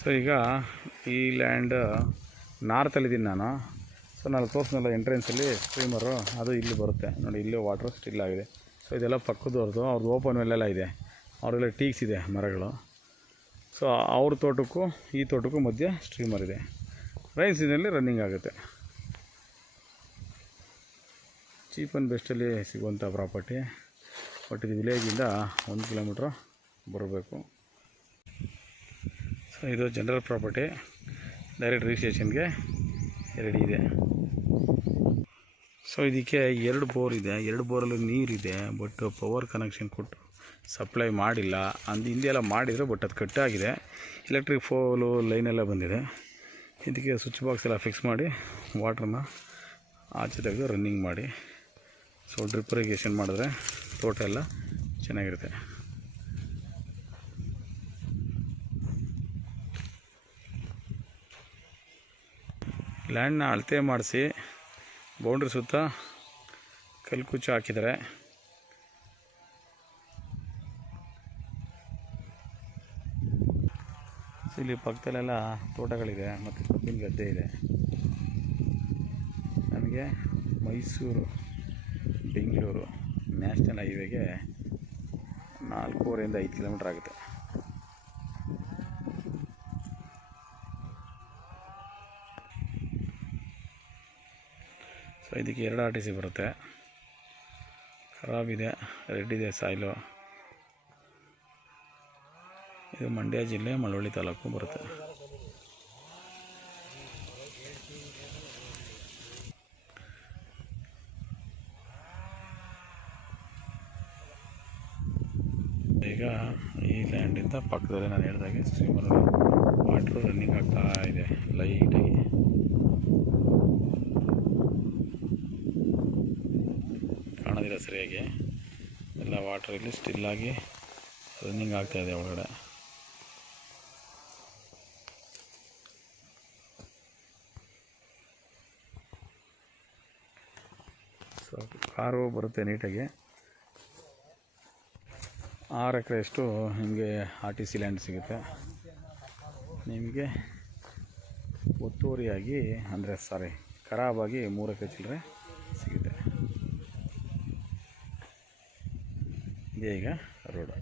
So ಈಗ ಈ land ನಾರ್ತಲ್ಲಿದ್ದೀನಿ ನಾನು. ಸೊ ನಾನು ತೋರಿಸ್ನಲ್ಲ ಎಂಟ್ರೆನ್ಸಲ್ಲಿ ಸ್ಟ್ರೀಮರು, ಅದು ಇಲ್ಲಿ ಬರುತ್ತೆ ನೋಡಿ. ಇಲ್ಲಿ ವಾಟ್ರ್ ಸ್ಟಿಲ್ ಆಗಿದೆ. ಸೊ ಇದೆಲ್ಲ ಪಕ್ಕದವ್ರದ್ದು, ಅವ್ರದ್ದು ಓಪನ್ ವೆಲ್ಲೆಲ್ಲ ಇದೆ. ಅವರೆಲ್ಲ ಟೀಕ್ಸ್ ಇದೆ ಮರಗಳು. ಸೊ ಅವ್ರ ತೋಟಕ್ಕೂ ಈ ತೋಟಕ್ಕೂ ಮಧ್ಯೆ ಸ್ಟ್ರೀಮರ್ ಇದೆ. ರೈನ್ ಸೀಸನಲ್ಲಿ ರನ್ನಿಂಗ್ ಆಗುತ್ತೆ. ಚೀಪ್ ಆ್ಯಂಡ್ ಬೆಸ್ಟಲ್ಲಿ ಸಿಗುವಂಥ ಪ್ರಾಪರ್ಟಿ. ಬಟ್ ಇದು ವಿಲೇಜಿಂದ 1 ಕಿಲೋಮೀಟ್ರ್ ಬರಬೇಕು. ಸೊ ಇದು ಜನರಲ್ ಪ್ರಾಪರ್ಟಿ, ಡೈರೆಕ್ಟ್ ರಿಜಿಸ್ಟ್ರೇಷನ್ಗೆ ರೆಡಿ ಇದೆ. ಸೊ ಇದಕ್ಕೆ 2 ಬೋರ್ ಇದೆ. 2 ಬೋರಲ್ಲಿ ನೀರಿದೆ, ಬಟ್ ಪವರ್ ಕನೆಕ್ಷನ್ ಕೊಟ್ಟು ಸಪ್ಲೈ ಮಾಡಿಲ್ಲ. ಹಿಂದೆ ಎಲ್ಲ ಮಾಡಿದರು, ಬಟ್ ಅದು ಕಟ್ಟಾಗಿದೆ. ಎಲೆಕ್ಟ್ರಿಕ್ ಪೋಲು ಲೈನೆಲ್ಲ ಬಂದಿದೆ. ಇದಕ್ಕೆ ಸ್ವಿಚ್ ಬಾಕ್ಸ್ ಎಲ್ಲ ಫಿಕ್ಸ್ ಮಾಡಿ ವಾಟ್ರನ್ನ ಆಚೆ ತೆಗೆದು ರನ್ನಿಂಗ್ ಮಾಡಿ, ಸೊ ಡ್ರಿಪ್ ಇರಿಗೇಷನ್ ಮಾಡಿದ್ರೆ ತೋಟ ಎಲ್ಲ ಚೆನ್ನಾಗಿರುತ್ತೆ. ಲ್ಯಾಂಡ್ನ ಅಳತೆ ಮಾಡಿಸಿ ಬೌಂಡ್ರಿ ಸುತ್ತ ಕಲ್ಕುಚ್ಚು ಹಾಕಿದ್ದಾರೆ. ಇಲ್ಲಿ ಪಕ್ಕದಲ್ಲೆಲ್ಲ ತೋಟಗಳಿದೆ ಮತ್ತು ಕಬ್ಬಿನ ಗದ್ದೆ ಇದೆ. ನಮಗೆ ಮೈಸೂರು ಬೆಂಗಳೂರು ನ್ಯಾಷನಲ್ ಹೈವೇಗೆ 4.5 ಕಿಲೋಮೀಟ್ರ್ ಆಗುತ್ತೆ. ಸೊ ಇದಕ್ಕೆ 2 RTC ಬರುತ್ತೆ. ಖರಾಬಿದೆ, ರೆಡ್ ಇದೆ ಸಾಯಿಲು. ಇದು ಮಂಡ್ಯ ಜಿಲ್ಲೆ ಮಳವಳ್ಳಿ ತಾಲೂಕು ಬರುತ್ತೆ. ಈಗ ಈ ಲ್ಯಾಂಡಿಂದ ಪಕ್ಕದಲ್ಲಿ ನಾನು ಹೇಳಿದಾಗೆ ಸ್ಟ್ರೀಮರ್ ವಾಟ್ರು ರನ್ನಿಂಗ್ ಆಗ್ತಾ ಇದೆ ಲೈಟಾಗಿ. ಕಾಣೋದಿಲ್ಲ ಸರಿಯಾಗಿ, ಎಲ್ಲ ವಾಟ್ರ್ ಇಲ್ಲಿ ಸ್ಟಿಲ್ಲಾಗಿ ರನ್ನಿಂಗ್ ಆಗ್ತಾಯಿದೆ ಒಳಗಡೆ. ಸೊ ಕಾರು ಬರುತ್ತೆ ನೀಟಾಗಿ. 6 ಎಕರೆಯಷ್ಟು ನಿಮಗೆ RTC ಲ್ಯಾಂಡ್ ಸಿಗುತ್ತೆ. ನಿಮಗೆ ಒತ್ತುವರಿಯಾಗಿ ಖರಾಬಾಗಿ 3 ಎಕರೆ ಚಿಲ್ಲರೆ ಸಿಗುತ್ತೆ. ಇದೇ ಈಗ ರೋಡು.